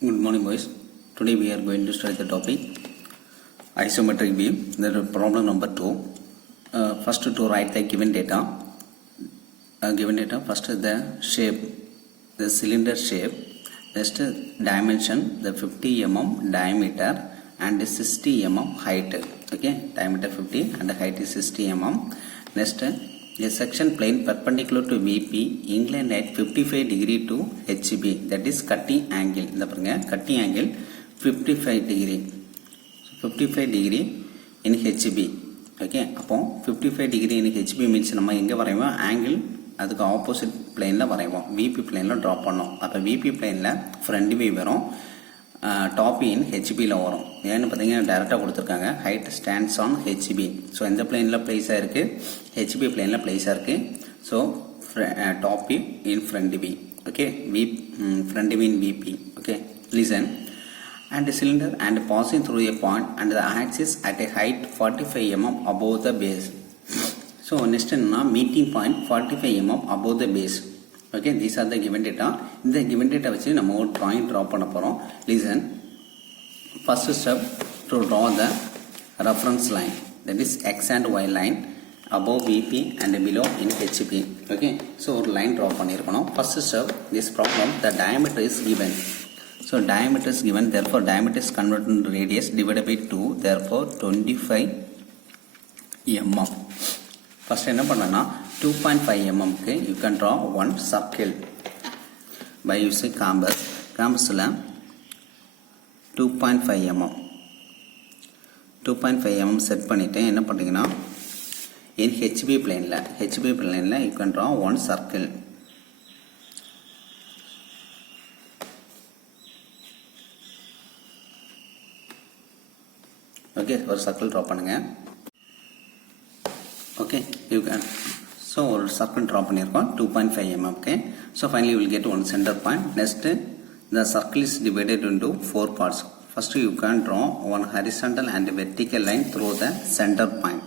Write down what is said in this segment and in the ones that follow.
Good morning, boys. Today we are going to study the topic isometric beam. That is problem number 2. First to write the given data. First the shape, the cylinder shape. Next dimension, the 50 mm diameter and 60 mm height. Okay, diameter 50 and the height is 60 mm. Next, a section plane perpendicular to VP inclined at 55 degree to HB, that is cutting angle. Cutting angle 55 degree. 55 degree in HB. Okay, upon 55 degree in HB means நம்ம எங்க வரைவோம் angle அதுக்கு opposite planeல வரைவோம். VP planeல draw பண்ணோம். அப்ப VP planeல front view வரும். Top இன் ஹெச்பியில் வரும். ஏன்னு பார்த்தீங்கன்னா டேரெக்டாக கொடுத்துருக்காங்க height stands on HB. So எந்த பிளேனில் பிளேஸாக இருக்குது, ஹெச்பி பிளேனில் பிளேஸாக இருக்குது. So top view in front view. Okay, front view in VP. Okay, listen. And the cylinder and passing through a point and the axis at a height 45 mm above the base. So next என்னன்னா meeting point 45 mm above the base. Okay, these are the given data. இந்த given data வச்சு நம்ம ஒரு drawing draw பண்ண போறோம். Listen. First step to draw the reference line, that is x and y line above VP and below in HB. Okay, so ஒரு line draw பண்ணிருக்கணும். First step, this problem, the diameter is given. So diameter is given, therefore diameter is converted into radius divided by 2, therefore 25 mm. First என்ன பண்ணனா 2.5 mm க்கு you can draw one circle by using compass. Compassல 2.5 mm 2.5 mm set பண்ணிட்டு என்ன பண்றீங்கன்னா in HB planeல you can draw one circle. Okay, ஒரு circle draw பண்ணுங்க. Okay, you can. So ஒரு circle draw பண்ணிருக்கோம் 2.5 mm. Okay, so finally you will get one center point. Next, the circle is divided into 4 parts. First you can draw one horizontal and vertical line through the center point.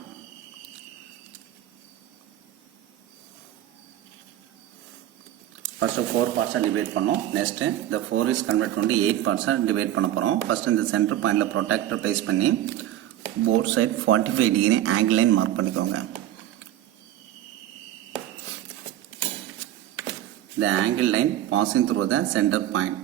First 4 parts are divide பண்ணோம். Next the 4 is converted into 8 parts are divide பண்ண போறோம். First இந்த center pointல protector place பண்ணி both side 45 degree angle line mark பண்ணிக்கோங்க. The angle line passing through the center point.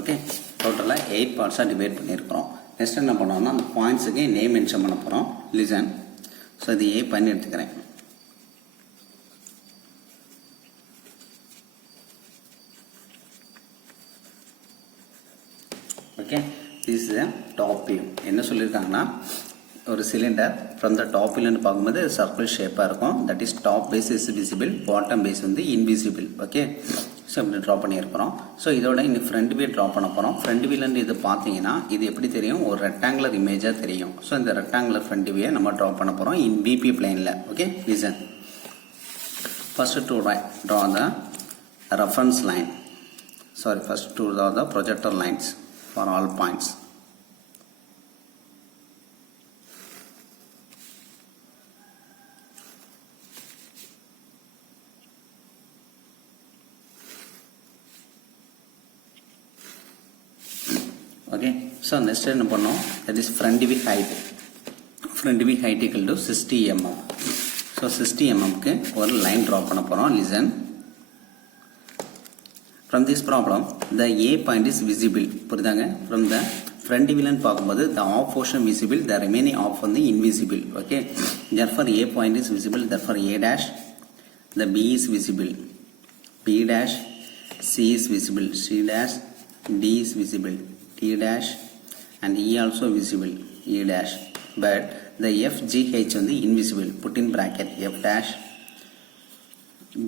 Okay, total 8 parts are divide பண்ணிருக்கோம். Next என்ன பண்ணோம்னா அந்த பாயிண்ட்ஸ்க்கு name mention பண்ண போறோம். Listen. So இது A பண்ணி எடுத்துக்கிறேன். Okay, this is the top view. என்ன சொல்லிருக்காங்கன்னா ஒரு cylinder from the top view ல பாக்கும்போது சர்க்கிள் ஷேப்பா இருக்கும். That is top base is visible, bottom base வந்து invisible. Okay, so இப்படி draw பண்ணியிருக்கிறோம். ஸோ இதோட இந்த ஃப்ரண்ட் வியூ ட்ரா பண்ண போகிறோம். ஃப்ரண்ட் வியூலேருந்து இது பார்த்தீங்கன்னா இது எப்படி தெரியும், ஒரு ரெக்டாங்குலர் இமேஜாக தெரியும். ஸோ இந்த ரெக்டாங்குலர் ஃப்ரண்ட் வியூவை நம்ம ட்ரா பண்ண போகிறோம் இன் VP பிளேனில். Okay, listen. First to draw the reference line. Sorry, first to draw the projector lines for all points. Okay, so next என்ன பண்ணோம், that is front view height. Front view height equal to 60 mm. So 60 mm க்கு ஒரு line draw பண்ண போறோம். Listen. From this problem, the A point is visible. புரியுதாங்க? From the front view ல பார்க்கும்போது the off portion visible, the remaining off வந்து invisible. Okay, therefore A point is visible, therefore A dash, the B is visible, B dash, C is visible, C dash, D is visible, T dash, and E also visible, E dash, but the F, G, H on the invisible. Put in bracket F dash,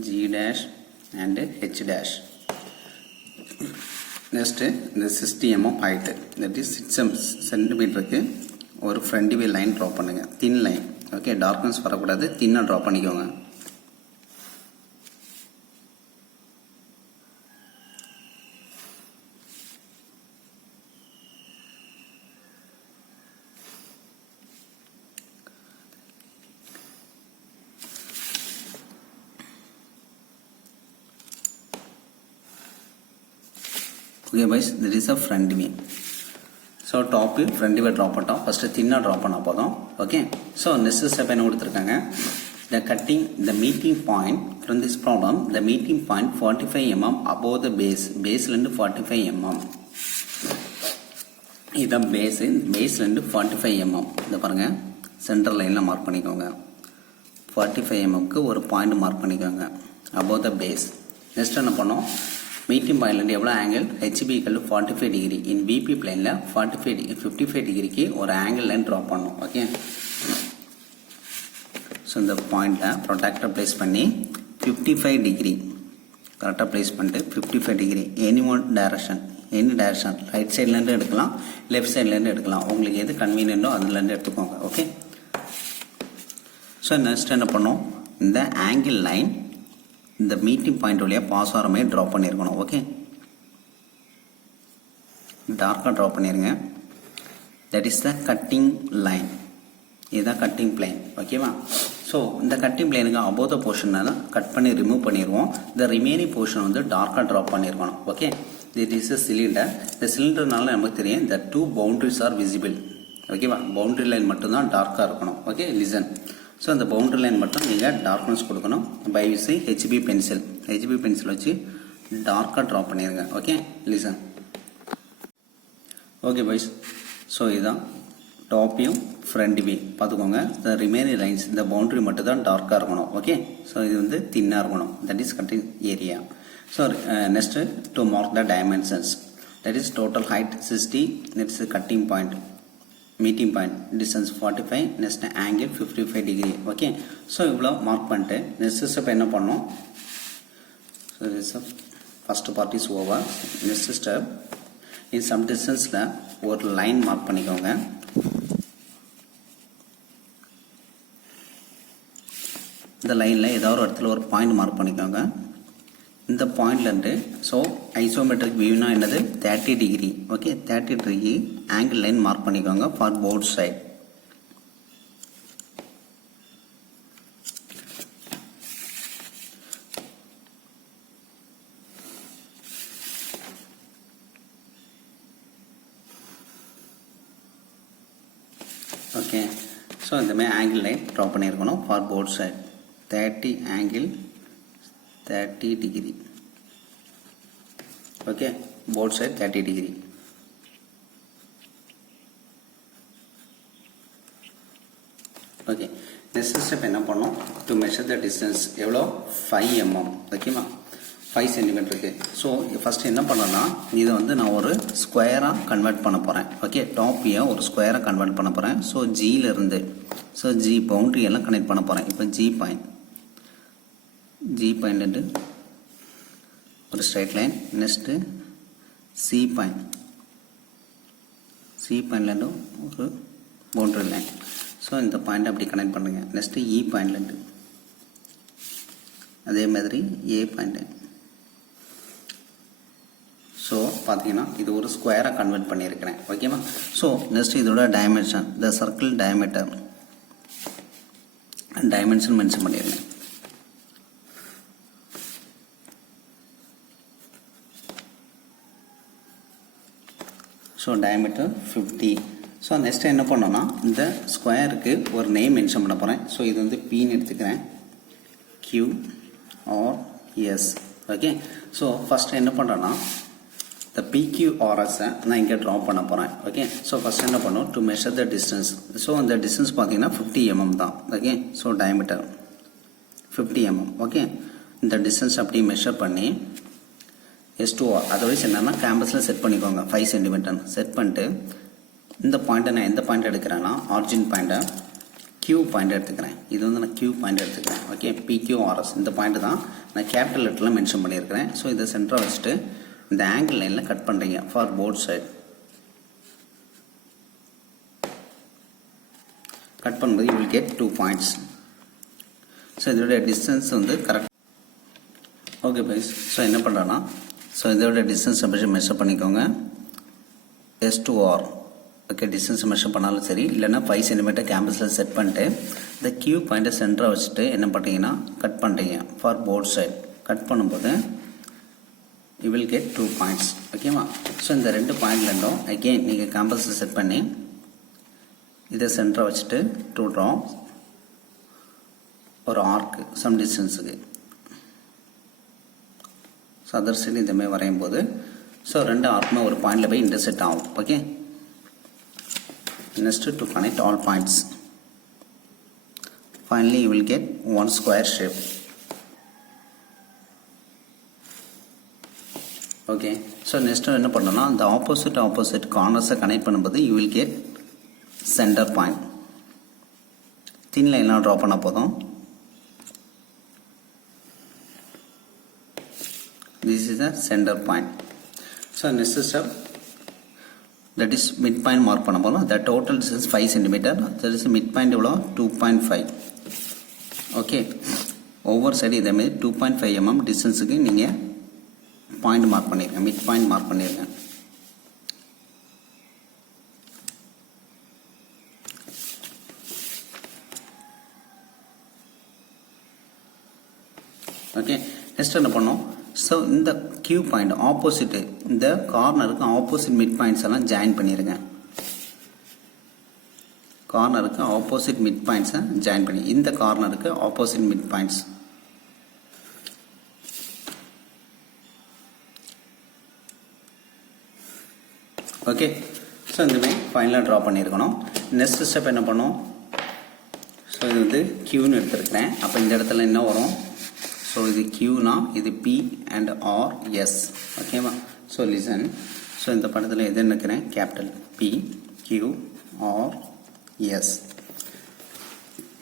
G dash, and H dash. Next, the 60 mm height, that is 6 cm ஒரு front view line draw பண்ணுங்க, thin line. Okay, darkness வரக்கூடாது, thin draw பண்ணிக்கோங்க. Okay boys, this is a front view. So top view front view draw பண்ணிட்டோம். first thin draw பண்ணா போதும். Okay, so next step என்ன கொடுத்திருக்காங்க, the cutting the meeting point from this problem, the meeting point 45 mm above the base ல இருந்து 45 mm, இதான் base ல இருந்து 45 mm. இத பாருங்க, சென்டர் லைன்ல மார்க் பண்ணிக்கோங்க. 45 mm க்கு ஒரு பாயிண்ட் மார்க் பண்ணிக்கோங்க above the base. நெக்ஸ்ட் என்ன பண்ணோம், மீட்டிங் பாயிண்ட்லேருந்து எவ்வளோ angle, HP = 45 degree in PP பிளேனில் 55 டிகிரிக்கு ஒரு ஆங்கிள் லைன் ட்ரா பண்ணணும். ஓகே, ஸோ இந்த பாயிண்டில் ப்ரொடக்டர் ப்ளேஸ் பண்ணி 55 டிகிரி கரெக்டாக ப்ளேஸ் பண்ணிட்டு 55 டிகிரி எனி டைரக்ஷன் ரைட் சைட்லேருந்து எடுக்கலாம், லெஃப்ட் சைட்லேருந்து எடுக்கலாம், உங்களுக்கு எது கன்வீனியன்ட்டோ அதுலேருந்து எடுத்துக்கோங்க. ஓகே, ஸோ நெக்ஸ்ட் என்ன பண்ணோம், இந்த ஆங்கிள் லைன் இந்த மீட்டிங் பாயிண்ட் வழியாக பாஸ் ஆகிற மாதிரி ட்ரா பண்ணியிருக்கணும். ஓகே, டார்க்காக ட்ரா பண்ணிடுங்க. That is the cutting line, இதுதான் கட்டிங் பிளேன். ஓகேவா, ஸோ இந்த கட்டிங் பிளேனுக்கு அபோவ் த போர்ஷன் தான் கட் பண்ணி ரிமூவ் பண்ணிடுவோம். இந்த ரிமைனிங் போர்ஷன் வந்து டார்க்காக ட்ரா பண்ணியிருக்கணும். ஓகே, திட் இஸ் அ சிலிண்டர். இந்த சிலிண்டர்னால நமக்கு தெரியும் இந்த 2 boundaries ஆர் விசிபிள். ஓகேவா, பவுண்டரி லைன் மட்டும்தான் டார்க்காக இருக்கணும். Okay, listen. ஸோ அந்த பவுண்டரி லைன் மட்டும் நீங்கள் டார்க்னஸ் கொடுக்கணும். பை யூஸிங் ஹெச்பி பென்சில் வச்சு டார்க்காக ட்ரா பண்ணிடுங்க. Okay, listen. Okay boys, so இதுதான் டாப் வியூ ஃப்ரண்ட் வியூ பார்த்துக்கோங்க. இந்த ரிமைனிங் லைன்ஸ் இந்த பவுண்டரி மட்டும் தான் டார்க்காக இருக்கணும். ஓகே, ஸோ இது வந்து தின்னாக இருக்கணும். That is cutting area. So next to mark the dimensions, that is total height 60, next cutting point meeting point distance 45, next angle 55 degree. Okay, so இவ்வளோ மார்க் பண்ணிட்டு நெக்ஸ்ட் ஸ்டெப் என்ன பண்ணோம், so this first part is over. Next step in some டிஸ்டன்ஸில் ஒரு line mark பண்ணிக்கோங்க. இந்த லைனில் ஏதாவது ஒரு இடத்துல ஒரு பாயிண்ட் மார்க் பண்ணிக்கோங்க. இந்த பாயிண்ட்லேருந்து ஸோ ஐசோமெட்ரிக் வியூனா என்னது 30 degree. Okay, 30 degree angle line mark பண்ணிக்கோங்க for both side. Okay, so இந்த மாதிரி ஆங்கிள் லைன் ட்ரா பண்ணியிருக்கணும் for both side. 30 angle 30 degree. Okay, both side 30 degree. Okay, next step என்ன பண்ணோம், டு மெஷர் த டிஸ்டன்ஸ் எவ்வளோ 5 mm. ஓகேவா, 5 சென்டிமீட்டருக்கு. So first என்ன பண்ணோன்னா, இதை வந்து நான் ஒரு ஸ்கொயராக கன்வெர்ட் பண்ண போகிறேன். ஓகே, டாப்பியை ஒரு ஸ்கொயராக கன்வெர்ட் பண்ண போகிறேன். ஸோ ஜியிலிருந்து ஸோ ஜி பவுண்ட்ரி எல்லாம் கனெக்ட் பண்ண போகிறேன். இப்போ ஜி பாயிண்ட் ஒரு ஸ்ட்ரைட் லைன். நெக்ஸ்ட்டு சி பாயிண்ட்லேருந்து ஒரு பவுண்டரி லைன். ஸோ இந்த பாயிண்ட் அப்படி கனெக்ட் பண்ணுங்க. நெக்ஸ்ட்டு இ பாயிண்ட்லேருந்து அதே மாதிரி ஏ பாயிண்ட்டு. ஸோ பார்த்தீங்கன்னா இது ஒரு ஸ்கொயராக கன்வெர்ட் பண்ணியிருக்கிறேன். ஓகேவா, ஸோ நெக்ஸ்ட் இதோட dimension, the circle diameter dimension mention பண்ணியிருக்கேன். So diameter 50. ஸோ நெக்ஸ்ட் என்ன பண்ணோன்னா, இந்த ஸ்கொயருக்கு ஒரு நேம் மென்ஷன் பண்ண போகிறேன். ஸோ இது வந்து பின்னு எடுத்துக்கிறேன், QRS. ஓகே, ஸோ ஃபஸ்ட்டு என்ன பண்ணுறேன்னா, இந்த PQRSை நான் இங்கே ட்ரா பண்ண போகிறேன். ஓகே, ஸோ ஃபஸ்ட் என்ன பண்ணோம், to measure the distance. So அந்த டிஸ்டன்ஸ் பார்த்தீங்கன்னா 50 mm தான். Okay, so diameter 50 mm. Okay, இந்த டிஸ்டன்ஸ் அப்படியே மெஷர் பண்ணி S2R அதர்வைஸ் என்னன்னா கேம்பஸில் செட் பண்ணிக்கோங்க. 5 சென்டிமீட்டர் செட் பண்ணிட்டு இந்த பாயிண்ட்டை நான் எந்த பாயிண்ட் எடுக்கிறேன்னா, ஆரிஜின் பாயிண்ட்டை Q பாயிண்ட் எடுத்துக்கிறேன். இது வந்து நான் Q பாயிண்ட் எடுத்துக்கிறேன். ஓகே, PQRS இந்த பாயிண்ட் தான் நான் கேபிட்டல் லெட்டரில் மென்ஷன் பண்ணியிருக்கிறேன். ஸோ இதை சென்டராக வச்சுட்டு இந்த ஆங்கிள் லைனில் கட் பண்ணுறீங்க ஃபார் போத் சைட். கட் பண்ணும்போது you will get 2 points. So இதோட டிஸ்டன்ஸ் வந்து கரெக்ட். ஓகே பைஸ், ஸோ என்ன பண்ணுறேன்னா, ஸோ இதோட டிஸ்டன்ஸை மெஷர் பண்ணிக்கோங்க. S2R. ஓகே, டிஸ்டன்ஸ் மெஷர் பண்ணாலும் சரி, இல்லைனா 5 சென்டிமீட்டர் கேம்பஸில் செட் பண்ணிட்டு இந்த Q பாயிண்ட்டை சென்டராக வச்சுட்டு என்ன பண்ணுறீங்கன்னா கட் பண்ணுறீங்க ஃபார் போத் சைட். கட் பண்ணும்போது you will get 2 points. ஓகேவா? ஸோ இந்த 2 பாயிண்ட்லேருந்தும் அகெயின் நீங்கள் கேம்பஸை செட் பண்ணி இதை சென்டரை வச்சுட்டு டு ட்ரா ஒரு ஆர்க்கு சம் டிஸ்டன்ஸுக்கு. ஸோ அதர் சைடு இந்தமாதிரி வரையும் போது ஸோ 2 ஆர்க்குமே ஒரு பாயிண்டில் போய் இன்டர்செக்ட் ஆகும். Okay, next to connect all points. Finally you will get one square shape. Okay, so next என்ன பண்ணணும்னா the opposite corners connect பண்ணும்போது you will get center point. thin line draw பண்ண போதும். This is the center point. So next step, that is midpoint mark பண்ண போறோம். The total distance 5 cm. that is midpoint எவ்வளோ 2.5. Okay, ஒவ்வொரு side இதே மாதிரி 2.5 mm டிஸ்டன்ஸுக்கு நீங்கள் பாயிண்ட் மார்க் பண்ணிருங்க, மிட் பாயிண்ட் மார்க் பண்ணிருங்க. ஓகே, நெக்ஸ்ட் என்ன பண்ணோம்? ஸோ இந்த கியூ பாயிண்ட் ஆப்போசிட் இந்த கார்னருக்கு ஆப்போசிட் மிட் பாயிண்ட்ஸ் எல்லாம் ஜாயின் பண்ணிடுங்க. கார்னருக்கு ஆப்போசிட் மிட் பாயிண்ட்ஸை ஜாயின் பண்ணி இந்த கார்னருக்கு opposite mid points. Okay, so இந்தமாதிரி ஃபைனலாக ட்ரா பண்ணியிருக்கணும். நெக்ஸ்ட் ஸ்டெப் என்ன பண்ணோம்? ஸோ இது வந்து கியூன்னு எடுத்துருக்கிறேன். அப்போ இந்த இடத்துல என்ன வரும்? ஸோ இது கியூனா இது பி அண்ட் ஆர் எஸ். ஓகேவா? So listen. ஸோ இந்த படத்தில் எது நினைக்கிறேன்? Capital P Q R S.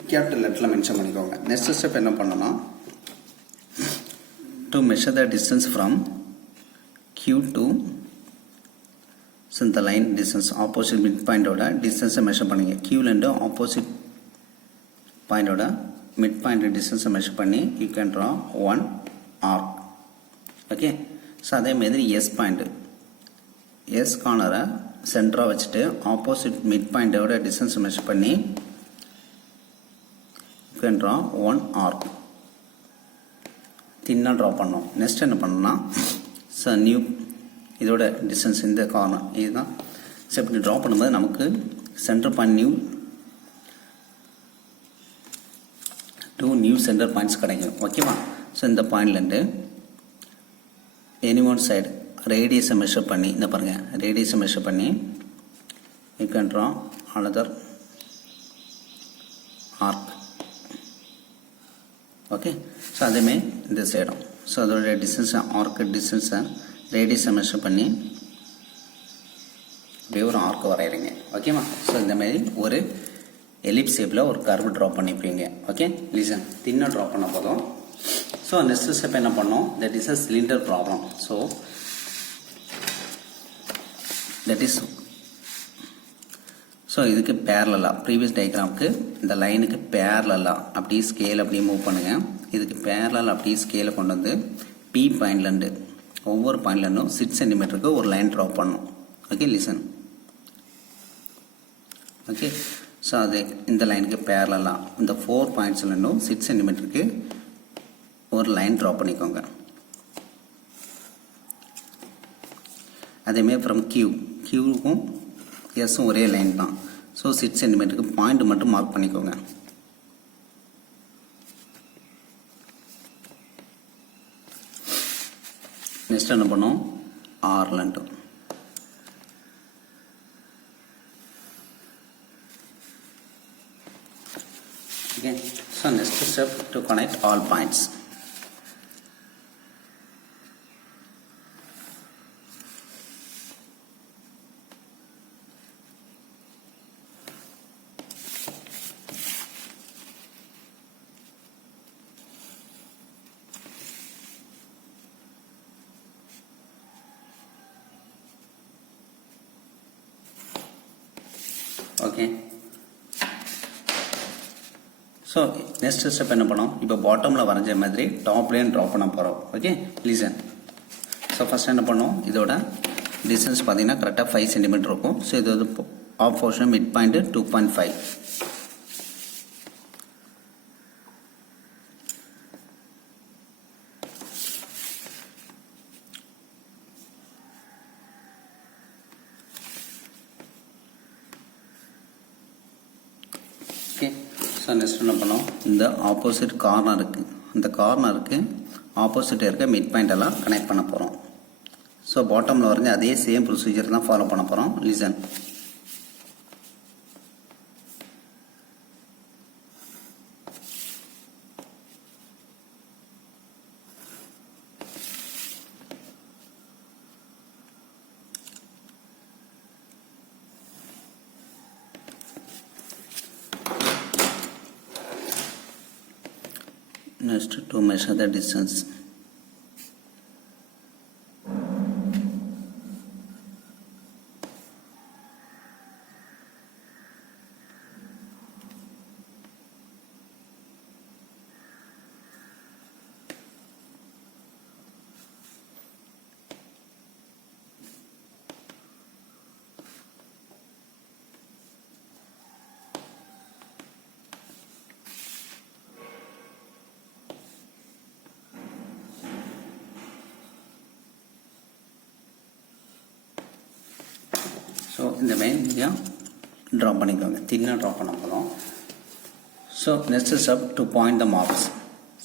கேபிட்டல் லெட்டரில் மென்ஷன் பண்ணிக்கோங்க. நெக்ஸ்ட் ஸ்டெப் என்ன பண்ணணும்? To measure the distance from Q to இந்த லைன் டிஸ்டன்ஸ் ஆப்போசிட் மிட் பாயிண்டோட டிஸ்டன்ஸை மெஷர் பண்ணுங்க. கியூலேருந்து ஆப்போசிட் பாயிண்டோட மிட் பாயிண்ட் டிஸ்டன்ஸை மெஷர் பண்ணி you can draw one arc. Okay, so அதே மாதிரி எஸ் பாயிண்ட் எஸ் கார்னரை சென்டராக வச்சுட்டு ஆப்போசிட் மிட் பாயிண்டோட டிஸ்டன்ஸை மெஷர் பண்ணி you can draw one arc. தின்னாக ட்ரா பண்ணோம். நெக்ஸ்ட் என்ன பண்ணோம்னா ஸோ நியூ இதோட டிஸ்டன்ஸ் இந்த கார்னர் இதுதான். ஸோ இப்படி ட்ரா பண்ணும்போது நமக்கு centre point new centre points கிடைக்கும். ஓகேவா? ஸோ இந்த பாயிண்ட்லேருந்து எனி ஒன் சைடு ரேடியஸை மெஷர் பண்ணி இந்த பாருங்கள் ரேடியஸை மெஷர் பண்ணி you can draw another arc. Okay, so அதேமாதிரி இந்த சைடும் ஸோ அதோடைய டிஸ்டன்ஸை ஆர்க்கு டிஸ்டன்ஸை ரேடியஸை மெஷர் பண்ணி அப்படியே ஒரு ஆர்க் வரைகிறீங்க. ஓகேவா? ஸோ இந்தமாரி ஒரு எலிப்ஸ் ஷேப்பில் ஒரு கர்வ் ட்ரா பண்ணிப்பீங்க. Okay, listen. தின்னாக ட்ரா பண்ண போதும். ஸோ நெக்ஸ்ட் ஸ்டெப் என்ன பண்ணோம்? That is a cylinder problem. So that is so இதுக்கு பேரலாக ப்ரீவியஸ் டயக்ராமுக்கு இந்த லைனுக்கு பேரலாக அப்படியே ஸ்கேல் அப்படியே மூவ் பண்ணுங்கள். இதுக்கு பேரலாக அப்படியே ஸ்கேலை கொண்டு வந்து பி பாயிண்ட்லேருந்து ஒவ்வொரு பாயிண்ட்லேருந்தும் 6 சென்டிமீட்டருக்கு ஒரு லைன் ட்ரா பண்ணணும். Okay, listen. ஓகே, ஸோ அது இந்த லைனுக்கு பேரலாக இந்த 4 பாயிண்ட்ஸ்லேருந்தும் 6 சென்டிமீட்டருக்கு ஒரு லைன் ட்ரா பண்ணிக்கோங்க. அதேமாதிரி ஃப்ரம் கியூவுக்கும் எஸ்ஸும் ஒரே லைன் தான். ஸோ 6 சென்டிமீட்டருக்கு பாயிண்ட் மட்டும் மார்க் பண்ணிக்கோங்க. நெக்ஸ்ட் என்ன பண்ணோம்? ஆர்லண்டு. Okay, so next step to connect all points. Okay, so next step என்ன பண்ணோம்? இப்போ பாட்டமில் வரைஞ்ச மாதிரி டாப்லேயும் ட்ரா பண்ண போகிறோம். Okay, listen. ஸோ ஃபஸ்ட் என்ன பண்ணோம்? இதோட டிஸ்டன்ஸ் பார்த்தீங்கன்னா கரெக்டாக 5 சென்டிமீட்டர் இருக்கும். ஸோ இது வந்து half portion mid point 2.5. So next என்ன பண்ணோம், இந்த ஆப்போசிட் கார்னருக்கு, இந்த கார்னருக்கு ஆப்போசிட் இருக்க மிட் பாயிண்ட் எல்லாம் கனெக்ட் பண்ண போகிறோம். ஸோ பாட்டமில் வரைஞ்ச அதே சேம் ப்ரொசீஜர் தான் ஃபாலோ பண்ண போகிறோம். Listen. Next to measure the distance. So இந்த மாதிரி நீங்கள் ட்ரா பண்ணிக்கோங்க, தின்னாக ட்ரா பண்ண போதும். So next step to point the marks.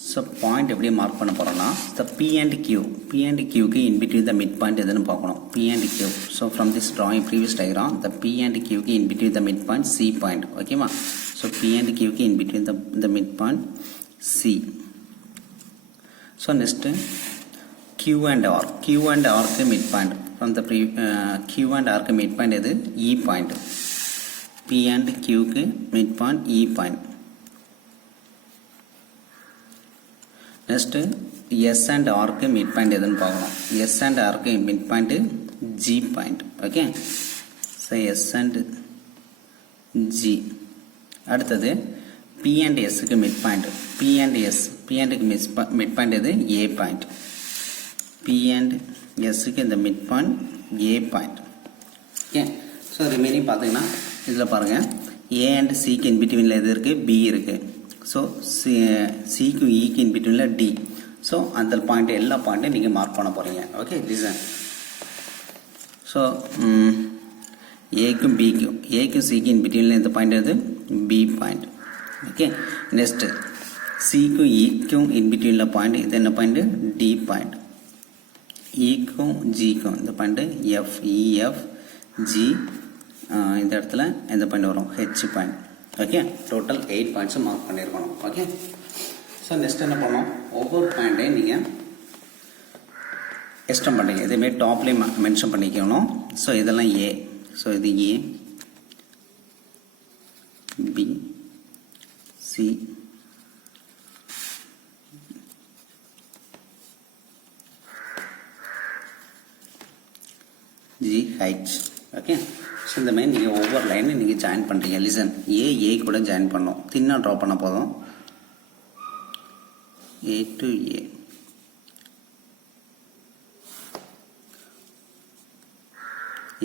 So point எப்படி மார்க் பண்ண போகிறோம்னா, த பி அண்ட் கியூக்கு in between the mid point எதுன்னு பார்க்கணும். P and Q. So from this drawing previous diagram, the P and கியூக்கு in between the mid point C point. ஓகேவா? So P and கியூக்கு in between the mid point C. So next Q and R. Q and R के mid point from the Q and R के mid point இது E point. P and Q के mid point E point. Next S and R के mid point எதுன்னு பார்க்கணும். S and R के mid point G point. Okay. So S and G. அடுத்தது P and S के mid point. P and S. P and mid point எது A point. P and S க்கு இந்த mid point A point. Okay. So remaining பார்த்தீங்கன்னா இதில் பாருங்கள், A and சிக்கு இன் பிட்வீனில் எது இருக்குது, B இருக்குது. ஸோ சிக்கு இக்கு இன் பிட்வீனில் D. ஸோ அந்த பாயிண்ட் எல்லா பாயிண்ட்டையும் நீங்கள் மார்க் பண்ண போகிறீங்க. ஓகே. லிசன். ஸோ ஏக்கும் சிக்கும் இன் பிட்வீனில் இந்த பாயிண்ட் எது, B பாயிண்ட். ஓகே. நெக்ஸ்ட்டு சிக்கும் இக்கும் இன் பிட்வீனில் பாயிண்ட் இது என்ன பாயிண்ட், D பாயிண்ட். ஈக்கும் ஜிக்கும் இந்த பாயிண்ட் எஃப், இஎஃப் ஜி, இந்த இடத்துல எந்த பாயிண்ட் வரும், ஹெச் பாயிண்ட். ஓகே. டோட்டல் 8 பாயிண்ட்ஸும் மார்க் பண்ணியிருக்கணும். ஓகே. ஸோ நெக்ஸ்ட் என்ன பண்ணோம், ஒவ்வொரு பாயிண்ட்டையும் நீங்கள் எஸ்டம் பண்ணுறீங்க. இதேமாரி டாப்லேயும் மென்ஷன் பண்ணிக்கணும். ஸோ இதெல்லாம் ஏ. ஸோ இது A, B, C, G, H. Okay. So இந்த மாதிரி நீங்கள் ஒவ்வொரு லைனையும் நீங்கள் ஜாயின் பண்ணுறீங்க. லிசன். ஏ கூட ஜாயின் பண்ணோம், தின்னாக ட்ரா பண்ண போதும். A to A.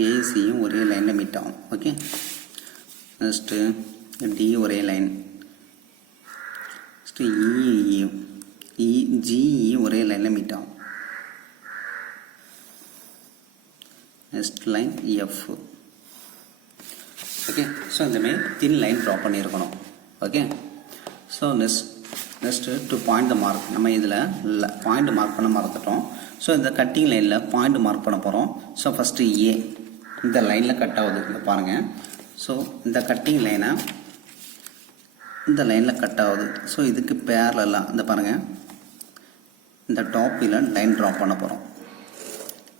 ஏசியும் ஒரே லைனில் மீட் ஆகும். ஓகே. நெக்ஸ்ட்டு டி ஒரே லைன். நெக்ஸ்ட்டு இயும் ஜியும் ஒரே லைனில் மீட் ஆகும். Next line F. Okay. So இந்தமாரி தின் லைன் ட்ரா பண்ணியிருக்கணும். Okay. So next to point the mark. நம்ம இதில் பாயிண்ட் மார்க் பண்ண மறந்துட்டோம். ஸோ இந்த கட்டிங் லைனில் பாயிண்ட் மார்க் பண்ண போகிறோம். ஸோ ஃபஸ்ட்டு ஏ இந்த லைனில் கட் ஆகுது, இங்கே பாருங்கள். ஸோ இந்த கட்டிங் லைனை இந்த லைனில் கட் ஆகுது. ஸோ இதுக்கு பேரலாம் இந்த பாருங்கள், இந்த டாப் வீலர் லைன் ட்ரா பண்ண போகிறோம்.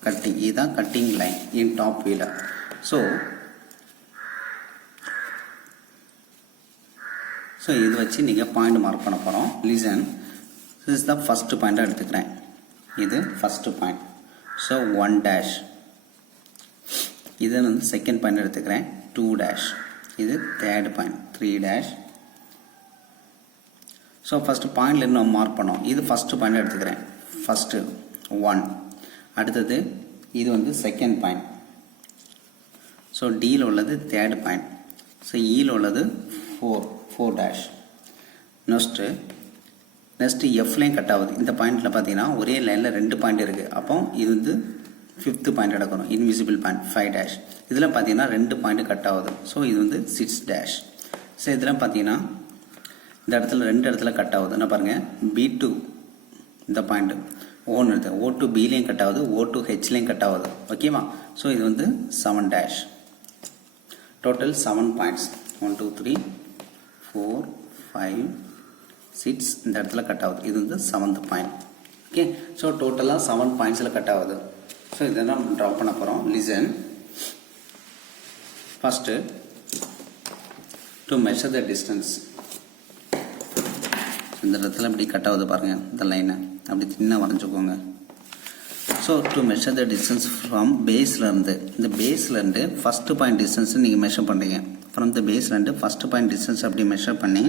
கட்டிங், இதுதான் cutting line in top wheeler. So இது வச்சு நீங்கள் பாயிண்ட் மார்க் பண்ண போகிறோம். Listen. This is the first பாயிண்ட்டாக எடுத்துக்கிறேன். இது ஃபஸ்ட்டு பாயிண்ட். So 1 dash. இது வந்து செகண்ட் பாயிண்ட் எடுத்துக்கிறேன், 2 டேஷ். இது third point, 3 dash. So first பாயிண்டில் இன்னும் மார்க் பண்ணோம். இது ஃபஸ்ட்டு பாயிண்ட் எடுத்துக்கிறேன், ஃபஸ்ட்டு 1. அடுத்தது இது வந்து செகண்ட் பாயிண்ட். ஸோ டியில் உள்ளது தேர்ட் பாயிண்ட். ஸோ இயில் உள்ளது 4 டேஷ். நெக்ஸ்ட்டு எஃப்லையும் கட் ஆகுது. இந்த பாயிண்டில் பார்த்தீங்கன்னா ஒரே லைனில் 2 பாயிண்ட் இருக்குது. அப்போ இது வந்து 5th பாயிண்ட் எடுக்கணும், இன்விசிபிள் பாயிண்ட் 5 டேஷ். இதில் பார்த்தீங்கன்னா 2 பாயிண்ட் கட் ஆகுது. ஸோ இது வந்து 6 டேஷ். ஸோ இதில் பார்த்தீங்கன்னா இந்த இடத்துல ரெண்டு இடத்துல கட் ஆகுது என்ன பாருங்கள், B2 இந்த பாயிண்ட் ஓன்னு எடுத்து O2 Bலையும் கட் ஆகுது, O2 Hலையும் கட் ஆகுது. ஓகேவா? ஸோ இது வந்து 7 டேஷ். Total 7 points. 1 2 3 4 5 6 இந்த இடத்துல கட் ஆகுது. இது வந்து 7th பாயிண்ட். ஓகே, ஸோ டோட்டலாக 7 பாயிண்ட்ஸில் கட் ஆகுது. ஸோ இதை நம்ம ட்ரா பண்ண போகிறோம். Listen. First to measure the distance. இந்த இடத்துல இப்படி கட் ஆகுது பாருங்கள், இந்த லைனை அப்படி தின்னாக வரைஞ்சிக்கோங்க. So to measure the distance from பேஸ்லேருந்து, இந்த பேஸ்லேருந்து ஃபஸ்ட்டு பாயிண்ட் டிஸ்டன்ஸ் நீங்கள் மெஷர் பண்ணுறீங்க. ஃப்ரம் த பேஸ்லேருந்து ஃபஸ்ட்டு பாயிண்ட் டிஸ்டன்ஸ் அப்படி மெஷர் பண்ணி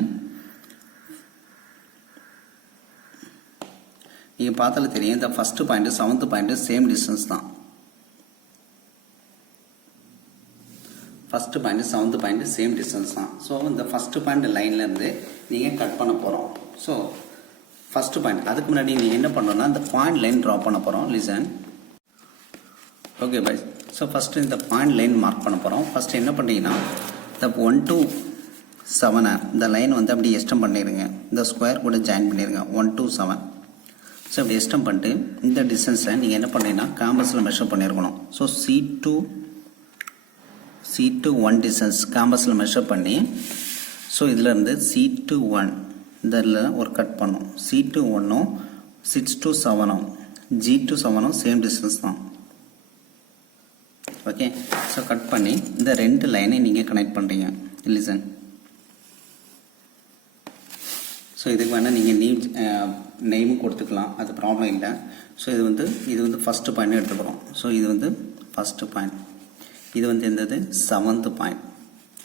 நீங்கள் பார்த்தாலே தெரியும், இந்த first point 7th point same distance தான். First point 7th point same distance தான். ஸோ இந்த ஃபஸ்ட்டு பாயிண்ட் லைன்லேருந்து நீங்கள் கட் பண்ண போகிறோம். ஸோ ஃபஸ்ட்டு பாயிண்ட், அதுக்கு முன்னாடி நீங்கள் என்ன பண்ணணும்னா இந்த பாயிண்ட் லைன் ட்ரா பண்ண போகிறோம். Listen. Okay bye. So first இந்த பாயிண்ட் லைன் மார்க் பண்ண போகிறோம். ஃபஸ்ட்டு என்ன பண்ணுறீங்கன்னா இந்த 1 to 7 இந்த லைன் வந்து அப்படி எக்ஸ்டெண்ட் பண்ணிடுங்க. இந்த ஸ்கொயர் கூட ஜாயின் பண்ணிடுங்க. 1 to 7. ஸோ அப்படி எக்ஸ்டெண்ட் பண்ணிட்டு இந்த டிஸ்டன்ஸை நீங்கள் என்ன பண்ணுறீங்கன்னா கேம்பஸில் மெஷர் பண்ணியிருக்கணும். ஸோ C to 1 டிஸ்டன்ஸ் கேம்பஸில் மெஷர் பண்ணி, ஸோ இதிலேருந்து C to 1 இந்த இதில் ஒரு கட் பண்ணும். C to 1ம் 6 to 7ம் G to 7ம் சேம் டிஸ்டன்ஸ் தான். ஓகே, ஸோ கட் பண்ணி இந்த ரெண்டு லைனை நீங்கள் கனெக்ட் பண்ணுறீங்க. லிசன். ஸோ இதுக்கு வேணால் நீங்கள் நெய்மும் கொடுத்துக்கலாம், அது ப்ராப்ளம் இல்லை. ஸோ இது வந்து ஃபஸ்ட்டு பாயிண்ட் எடுத்துக்கிறோம். ஸோ இது வந்து ஃபஸ்ட்டு பாயிண்ட், இது வந்து எந்தது 7th பாயிண்ட்.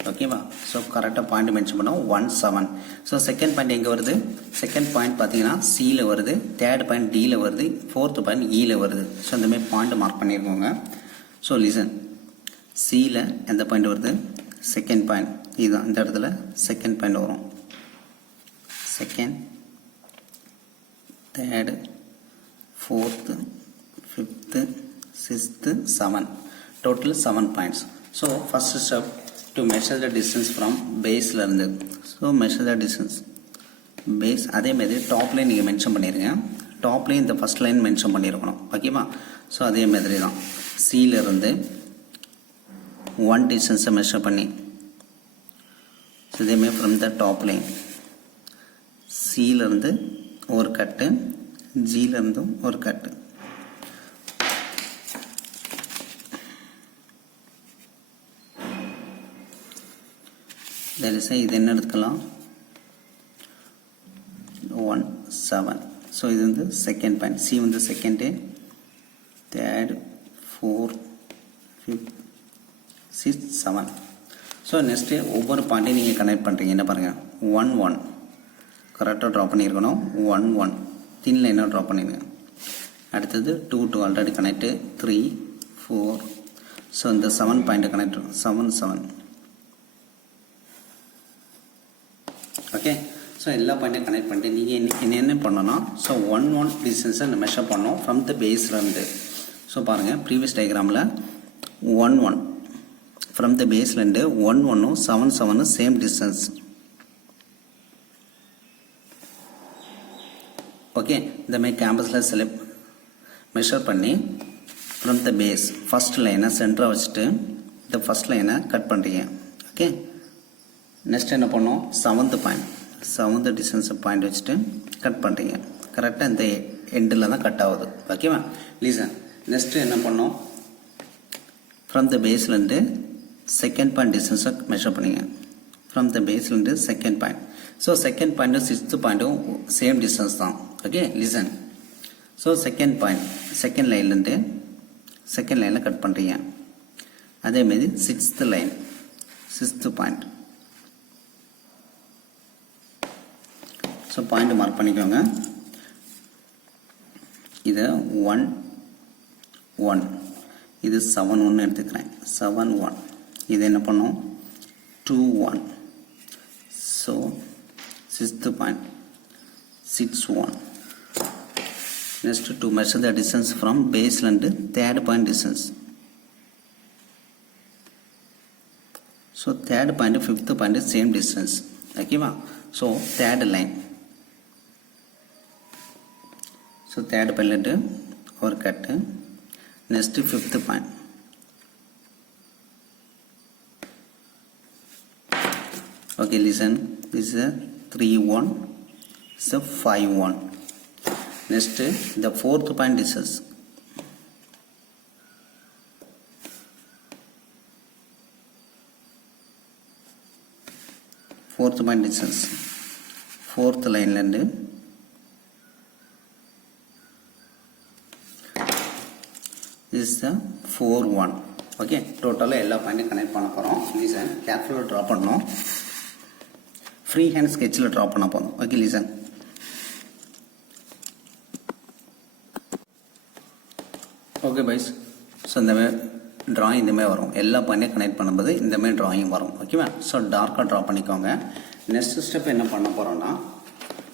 ஓகேவா? ஸோ கரெக்டாக பாயிண்ட் மென்ஷன் பண்ணோம் 1 7. ஸோ செகண்ட் பாயிண்ட் எங்கே வருது? செகண்ட் பாயிண்ட் பார்த்தீங்கன்னா Cயில் வருது, தேர்ட் பாயிண்ட் Dயில் வருது, 4th பாயிண்ட் Eயில் வருது. ஸோ இந்தமாதிரி பாயிண்ட் மார்க் பண்ணியிருக்கோங்க. So listen. Cயில் எந்த பாயிண்ட் வருது? Second point. இதுதான் இந்த இடத்துல செகண்ட் பாயிண்ட் வரும். Second, third, 4th, 5th, 6th, 7. Total 7 points. So first step to measure the distance from baseல இருந்து. So measure the distance base. அதே மாதிரி டாப் லைன் நீங்கள் மென்ஷன் பண்ணிடுங்க. டாப் லைன் இந்த ஃபஸ்ட் லைன் மென்ஷன் பண்ணியிருக்கணும். ஓகேவா? ஸோ அதே மாதிரி தான் Cயில் இருந்து 1 டிஸ்டன்ஸை மெஷர் பண்ணி, ஸோ இதேமாதிரி ஃப்ரம் த டாப் லைன் Cயிலிருந்து ஒரு கட்டு, Gயிலிருந்தும் ஒரு கட்டு. இது என்ன எடுத்துக்கலாம்? 1 7. ஸோ இது வந்து செகண்ட் பாயிண்ட். C வந்து செகண்டு, தேர்டு, 4, 5, 6, 7. ஸோ நெக்ஸ்ட்டு ஒவ்வொரு பாயிண்ட்டையும் நீங்கள் கனெக்ட் பண்ணுறீங்க. என்ன பாருங்கள், 1 1 கரெக்டாக ட்ரா பண்ணியிருக்கணும். 1 1 தின் லைனாக ட்ரா பண்ணிடுங்க. அடுத்தது 2 2 ஆல்ரெடி கனெக்டு, 3 4. ஸோ இந்த 7 பாயிண்ட்டை கனெக்ட் 7 7. ஓகே, ஸோ எல்லா பாயிண்ட்டையும் கனெக்ட் பண்ணிட்டு நீங்கள் என்ன பண்ணணும்னா, ஸோ 1 1 டிஸ்டன்ஸை மெஷர் பண்ணோம் ஃப்ரம் த பேஸ்லேருந்து. ஸோ பாருங்கள், ப்ரீவியஸ் டயக்ராமில் 1 1 ஃப்ரம் த பேஸ்லேருந்து 1 1ம் 7 7ம் சேம் டிஸ்டன்ஸ். ஓகே, இந்தமாதிரி கேம்பஸில் மெஷர் பண்ணி ஃப்ரம் த பேஸ் ஃபஸ்ட் லைனை சென்டராக வச்சுட்டு இந்த ஃபஸ்ட் லைனை கட் பண்ணுறீங்க. ஓகே, நெக்ஸ்ட் என்ன பண்ணோம், 7th point, 7th distance point வச்சுட்டு கட் பண்ணுறீங்க. கரெக்டாக இந்த எண்டில் தான் கட் ஆகுது. ஓகேவா? லீசன். நெக்ஸ்ட்டு என்ன பண்ணோம், ஃப்ரம் த பேஸ்லேருந்து செகண்ட் பாயிண்ட் டிஸ்டன்ஸை மெஷர் பண்ணிங்க. ஃப்ரம் த பேஸ்லேருந்து செகண்ட் பாயிண்ட். ஸோ செகண்ட் பாயிண்ட்டும் 6th பாயிண்ட்டும் சேம் டிஸ்டன்ஸ் தான். Okay, listen. So second point second லைன்லேருந்து செகண்ட் லைனில் கட் பண்ணுறீங்க. அதேமாரி 6th line 6th point. So point mark பண்ணிக்கோங்க. இதை 1 1, இது 7 1 எடுத்துக்கிறேன். 7 1. இது என்ன பண்ணோம், 2 1. So 6th point 6 1. Next to measure the distance from baseline to third point distance. So third point, fifth point is same distance. Okay, So third line, so third palette or cut. Next fifth point, okay, listen, this is a 3 1, it's a 5 1. Next the fourth point is this. Fourth point distance, fourth line land is the 4 1. Okay, total எல்லா point connect பண்ண போறோம். Listen, கேர்ஃபுல்லா draw பண்ணனும். Free hand ஸ்கெட்ச்ல draw பண்ண போறோம். Okay, listen. Okay boys, so இந்த மாதிரி drawing இந்த மாதிரி வரும். எல்லா பாயிண்டையும் கனெக்ட் பண்ணும்போது இந்த மாதிரி ட்ராயிங் வரும். ஓகேவா? ஸோ டார்க்காக ட்ரா பண்ணிக்கோங்க. நெக்ஸ்ட் ஸ்டெப் என்ன பண்ண போகிறோம்னா,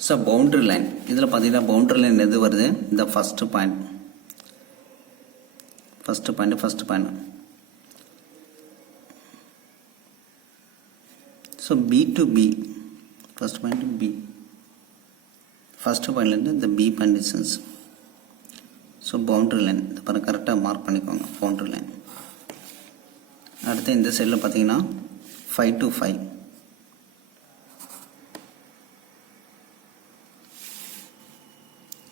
ஸோ பவுண்ட்ரி லைன். இதில் பார்த்தீங்கன்னா பவுண்ட்ரி லைன் எது வருது? இந்த first point. So P to P, first point P. First பாயிண்ட்லேருந்து இந்த P point distance. So boundary line இது பாருங்கள், கரெக்டாக மார்க் பண்ணிக்கோங்க. Boundary line. அடுத்து இந்த சைடில் பார்த்தீங்கன்னா 5 to 5.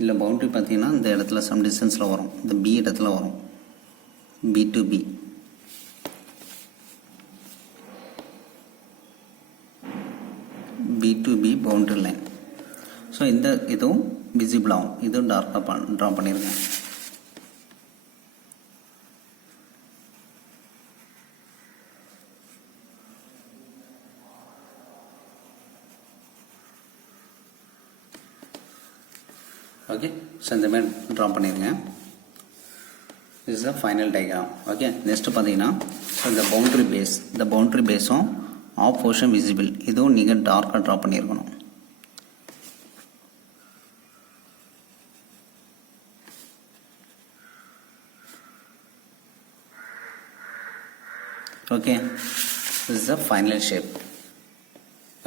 இல்லை பவுண்ட்ரி பார்த்தீங்கன்னா இந்த இடத்துல சம் டிஸ்டன்ஸில் வரும். இந்த பி இடத்துல வரும். P to P. P to P boundary line. So இந்த இதுவும் விசிபிள் ஆகும். இதுவும் டார்க்காக ட்ரா பண்ணிடுங்க. ஓகே, ஸோ இந்த மாதிரி ட்ரா பண்ணிடுங்க. This is the final diagram. Okay, next பார்த்தீங்கன்னா ஸோ இந்த பவுண்ட்ரி பேஸும் ஆஃப் போர்ஷன் விசிபிள், இதுவும் நீங்கள் டார்க்காக ட்ரா பண்ணியிருக்கணும். Okay, this is the final shape.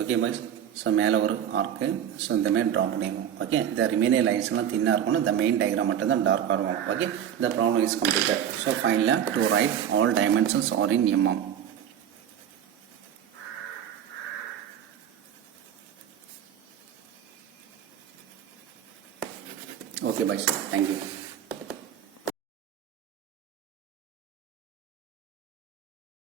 Okay boys, so மேலே ஒரு ஆர்க்கு, ஸோ இந்த மாதிரி ட்ரா பண்ணிடுவோம். ஓகே, இந்த ரிமைனிங் லைன்ஸ்லாம் தின்னாக இருக்கணும். இந்த மெயின் டயக்ராம் மட்டும் தான் டார்க்காக இருக்கும். Okay, the problem is completed. So finally to write all dimensions are in mm. Okay, bye. Thank you.